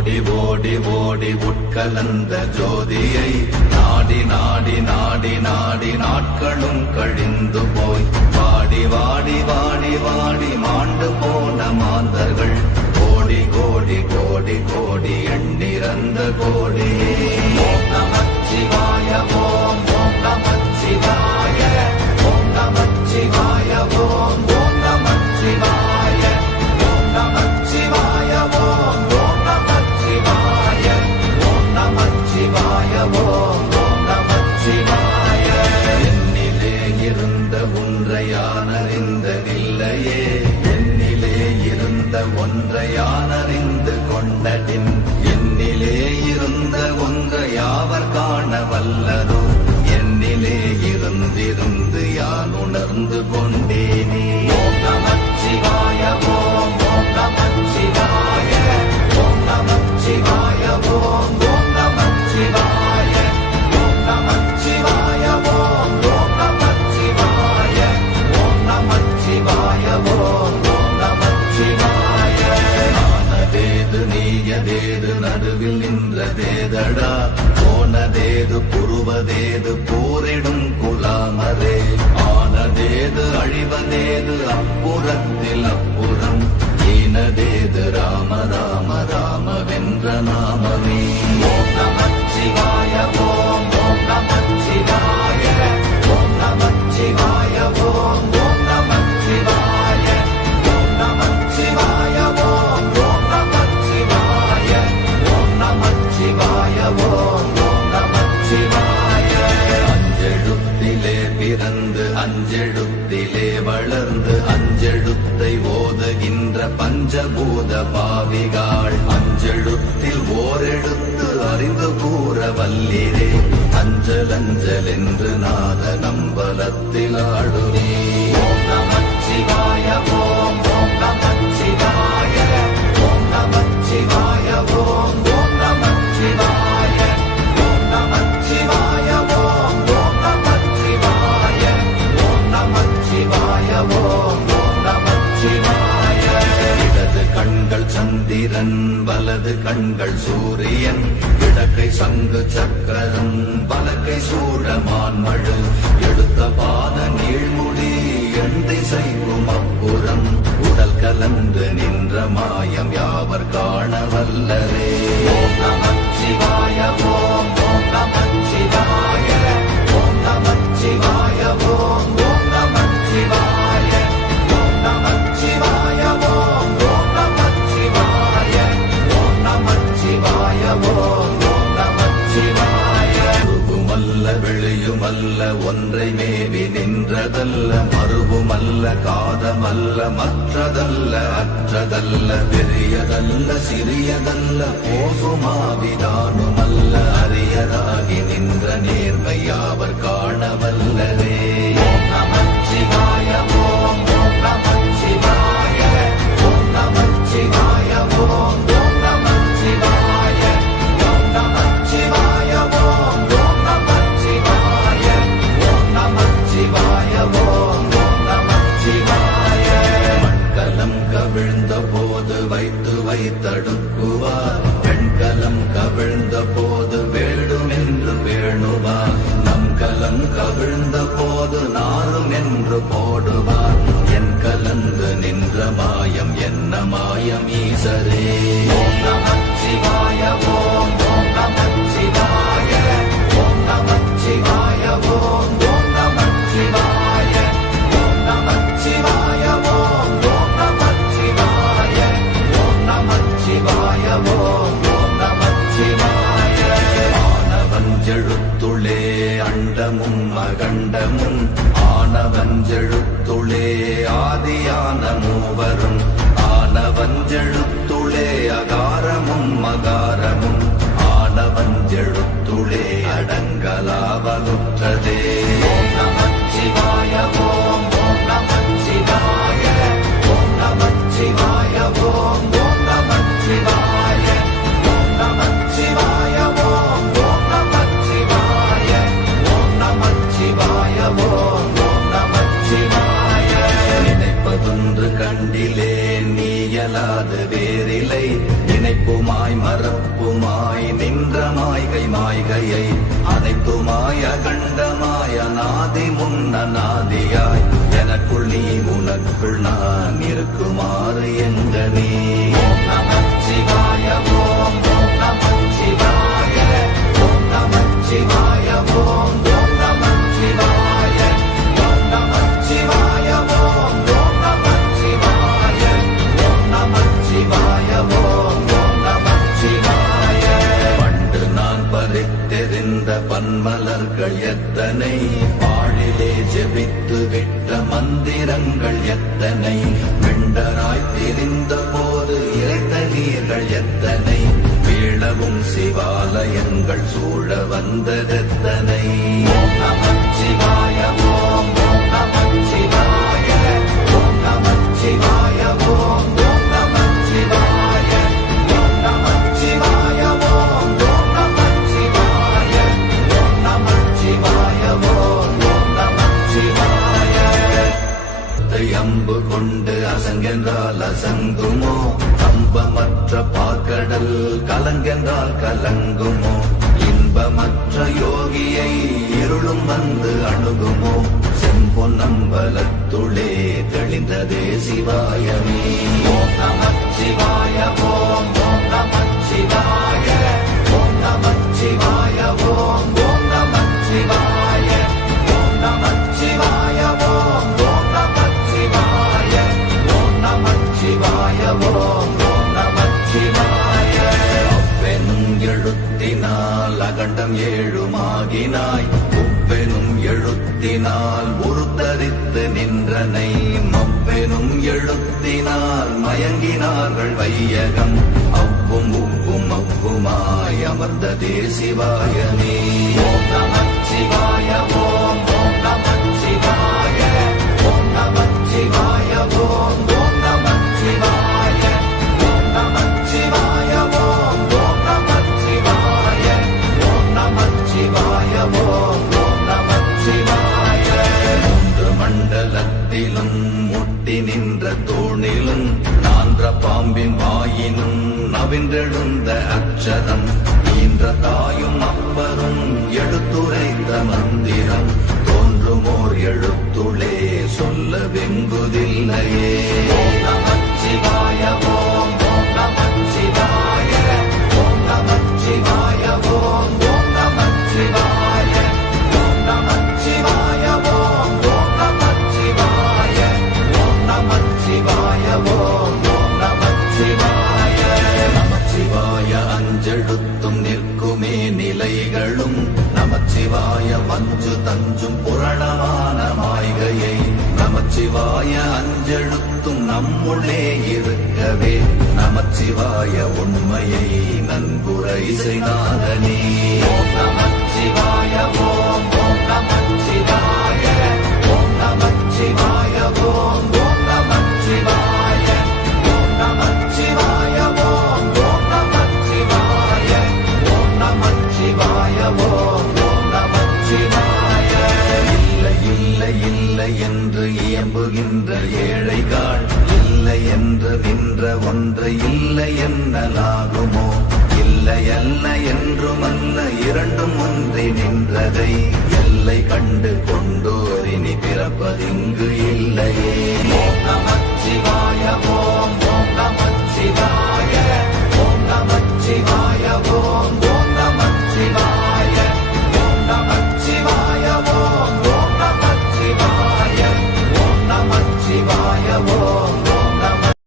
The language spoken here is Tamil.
ஓடி ஓடி ஓடி உட்கலந்த ஜோதியை நாடி நாடி நாடி நாடி நாட்களும் கழிந்து போய் வாடி வாடி வாடி வாடி மாண்டு போன மாந்தர்கள் கோடி கோடி கோடி கோடி எண்ணிறந்த கோடியே. ஓம் நமச்சிவாய ஓம் ஓம் நமச்சிவாய ஓம் நமச்சிவாய ஓம் ஓம் நமச்சிவாய ஓம் நமச்சிவாய ஓம் ஓம் நமச்சிவாய ஓம் நமச்சிவாய ஓம் ஓம் நமச்சிவாய. என்னிலே இருந்த ஒன்றை யான் அறிந்ததில்லையே, என்னிலே இருந்த ஒன்றை யான் அறிந்து கொண்டடின், என்னிலே இருந்த ஒன்றை யாவர் காண வல்லரோ, என்னிலே இருந்திருந்து யான் உணர்ந்து கொண்டேனே. ஓம் நமச்சிவாய ஓம் ஓம் நமச்சிவாய ஓம் நமச்சிவாய ஓம் ஓம் நமச்சிவாய ஓம் நமச்சிவாய ஓம் ஓம் நமச்சிவாய ஓம் நமச்சிவாய ஓம் ஓம் நமச்சிவாய. ஆனதேது நீயதேது நடுவில் நின்றதேதடா, போனதேது புருவதேது போரிடும் குலாமரே, ஆனதேது அழிவதேது அப்புறத்தில் அப்புறம், ஈனதேது ராம ராம ராம வென்ற நாமமே. ஓம் நமச்சிவாய ஓம் ஓம் நமச்சிவாய ஓம் நமச்சிவாய ஓம் ஓம் நமச்சிவாய ஓம் நமச்சிவாய ஓம் ஓம் நமச்சிவாய ஓம் நமச்சிவாய ஓம் ஓம் நமச்சிவாய. அஞ்செழுத்திலே பிறந்து அஞ்செழுத்திலே வளர்ந்து அஞ்செழுத்தை ஓதுகின்ற பஞ்சபூத பாவிகாள், அஞ்செழுத்தில் ஓரெழுத்து அறிந்து கூற வல்லிரே, அஞ்சல் அஞ்சல் என்று நாத நம்பலத்தில் ஆடுவே. ஓம் நமச்சிவாய ஓம் ஓம் நமச்சிவாய ஓம் நமச்சிவாய ஓம் ஓம் நமச்சிவாய ஓம் நமச்சிவாய ஓம் ஓம் நமச்சிவாய ஓம் நமச்சிவாய ஓம் ஓம் நமச்சிவாய. இடது கண்கள் சந்திரன் வலது கண்கள் சூரியன், இடக்கை சங்கு சக்கரம் வலக்கை சூழமான் மழு, எடுத்த பாத நீழ்முடி எண் திசைக்கும் அப்புறம், உடல் கலந்து நின்ற மாயம் யாவர் காண வல்லரே. ஓம் நமச்சிவாய ஓம் ஓம் நமச்சிவாய ஓம் நமச்சிவாய ஓம் ஓம் நமச்சிவாய ஓம் நமச்சிவாய ஓம் ஓம் நமச்சிவாய ஓம் நமச்சிவாய ஓம் ஓம் நமச்சிவாய. உருவுமல்ல வெளியுமல்ல ஒன்றை மேவி நின்றதல்ல, மறுவுமல்ல காதமல்ல மற்றதல்ல அற்றதல்ல, பெரியதல்ல சிறியதல்ல போகுமாவிதானுமல்ல, அரியராகி நின்ற நேர்மை யாவர் காண வல்லரே. ஓம் நமச்சிவாய ஓம் ஓம் நமச்சிவாய ஓம் நமச்சிவாய ஓம் ஓம் நமச்சிவாய ஓம் நமச்சிவாய ஓம் ஓம் நமச்சிவாய ஓம் நமச்சிவாய ஓம் ஓம் நமச்சிவாய. மண்கலம் கவிழ்ந்த போது வைத்து வைத்தடுக்குவார், பெண்கலம் கவிழ்ந்த போது வேடும் என்று வேணுவார், நம் கலம் கவிழ்ந்த போது நாரும் என்று போடுவார், என் கலந்து நின்ற மாயம் என்ன மாயம் ஈசரே. ஓம் நமச்சிவாய ஓம் ஓம் நமச்சிவாய ஓம் நமச்சிவாய ஓம் ஓம் நமச்சிவாய ஓம் நமச்சிவாய ஓம் ஓம் நமச்சிவாய ஓம் நமச்சிவாய ஓம் ஓம் நமச்சிவாய. ஆனவஞ்செழுத்துளே அண்டமும் அகண்டமும், ஆனவஞ்செழுத்துளே ஆதியான மூவரும், ஆனவஞ்செழுத்துளே அகாரமும் மகாரமும், ஆனவஞ்செழுத்துளே அடங்கலாவலுற்றதே. ஓம் நமச்சிவாய ஓம் ஓம் நமச்சிவாய ஓம் நமச்சிவாய ஓம் ஓம் நமச்சிவாய ஓம் நமச்சிவாய ஓம் ஓம் நமச்சிவாய ஓம் நமச்சிவாய ஓம் ஓம் நமச்சிவாய. நினைப்பதொன்று கண்டிலே நீயலாது வேறில்லை, நினைப்புமாய் மறப்பு அனாதி முன்னநாதியாய் எனக்குள் நீ உனக்குள் நான் இருக்குமாறு எங்கனே. ஓம் நமச்சிவாய ஓம் ஓம் நமச்சிவாய ஓம் நமச்சிவாய ஓம் ஓம் நமச்சிவாய ஓம் நமச்சிவாய ஓம் ஓம் நமச்சிவாய ஓம் நமச்சிவாய ஓம் ஓம் நமச்சிவாய. பண்டு நான் பறித்தெறிந்த பன்மலர்கள் எத்தனை, பாழிலே ஜெபித்து விட்ட மந்திரங்கள் எத்தனை, வெண்டராய் திரிந்த போது இறைத்த நீர்கள் எத்தனை, வீழவும் சிவாலயங்கள் சூழ வந்ததெத்தனை. ஓம் நமச்சிவாய ஓம் ஓம் நமச்சிவாய ஓம் நமச்சிவாய ஓம் ஓம் நமச்சிவாய ஓம் நமச்சிவாய ஓம் ஓம் நமச்சிவாய ஓம் நமச்சிவாய ஓம் ஓம் நமச்சிவாய. அம்பு கொண்டு அசங்கென்றால் அசங்குமோ, கம்பமற்ற பாக்கடல் கலங்கென்றால் கலங்குமோ, இன்பமற்ற யோகியை இருளும் வந்து அணுகுமோ, செம்பொன்னம்பலத்துளே தெளிந்ததே சிவாயமே. ஓம் நமச்சிவாய ஓம் ஓம் நமச்சிவாய ஓம் நமச்சிவாய ஓம் ஓம் நமச்சிவாய ஓம் நமச்சிவாய ஓம் ஓம் நமச்சிவாய ஓம் நமச்சிவாய ஓம் ஓம் நமச்சிவாய. அப்பெனும் எழுத்தினால் அகண்டம் ஏழுமாகினாய், உப்பெனும் எழுத்தினால் உருத்தரித்து நின்றனை, மப்பெனும் எழுத்தினால் மயங்கினார்கள் வையகம், அவ்வும் உவ்வும் அவ்வுமாய் அமர்ந்ததே சிவாயமே. ஓம் நமச்சிவாய ஓம் ஓம் நமச்சிவாய ஓம் நமச்சிவாய ஓம் ஓம் நமச்சிவாய ஓம் நமச்சிவாய ஓம் ஓம் நமச்சிவாய ஓம் நமச்சிவாய ஓம் ஓம் நமச்சிவாய. மூன்று மண்டலத்திலும் முட்டி நின்ற தூணிலும் நான்ற பாம்பின் வாயினும் நவின்றெழுந்த அக்ஷரம், ஈன்ற தாயும் அப்பரும் எடுத்துரைத்த மந்திரம், தோன்றுமோர் எழுத்துளே சொல்ல வெங்குதில்லையே. ஓம் நமச்சிவாய ஓம் ஓம் நமச்சிவாய ஓம் நமச்சிவாய ஓம் ஓம் நமச்சிவாய ஓம் நமச்சிவாய ஓம் ஓம் நமச்சிவாய ஓம் நமச்சிவாய ஓம் ஓம் நமச்சிவாய. நமச்சிவாய அஞ்செழுத்தும் நிற்குமே நிலைகளும், நமச்சிவாய மஞ்சு தஞ்சும் புரணமான மாய்கையை, நமச்சிவாய அஞ்செழுத்தும் நம்முள்ளே இருக்கவே, நமச்சிவாய உண்மையை நன்குரை செய்தாதனே. ஓம் நமச்சிவாய ஓம் ஓம் நமச்சிவாய ஓம் நமச்சிவாய ஓம் ஓம் நமச்சிவாய ஓம் நமச்சிவாய ஓம் ஓம் நமச்சிவாய ஓம் நமச்சிவாய ஓம் ஓம் நமச்சிவாய. இல்லை இல்லை இல்லை என்று இயம்புகின்ற ஏழைகாள், இல்லை என்று நின்ற ஒன்றை இல்லை என்னலாகுமோ, இல்லை அல்ல என்றுமல்ல இரண்டும் ஒன்றி நின்றதை, எல்லை கண்டு கொண்டோரினி பிறப்பதிங்கு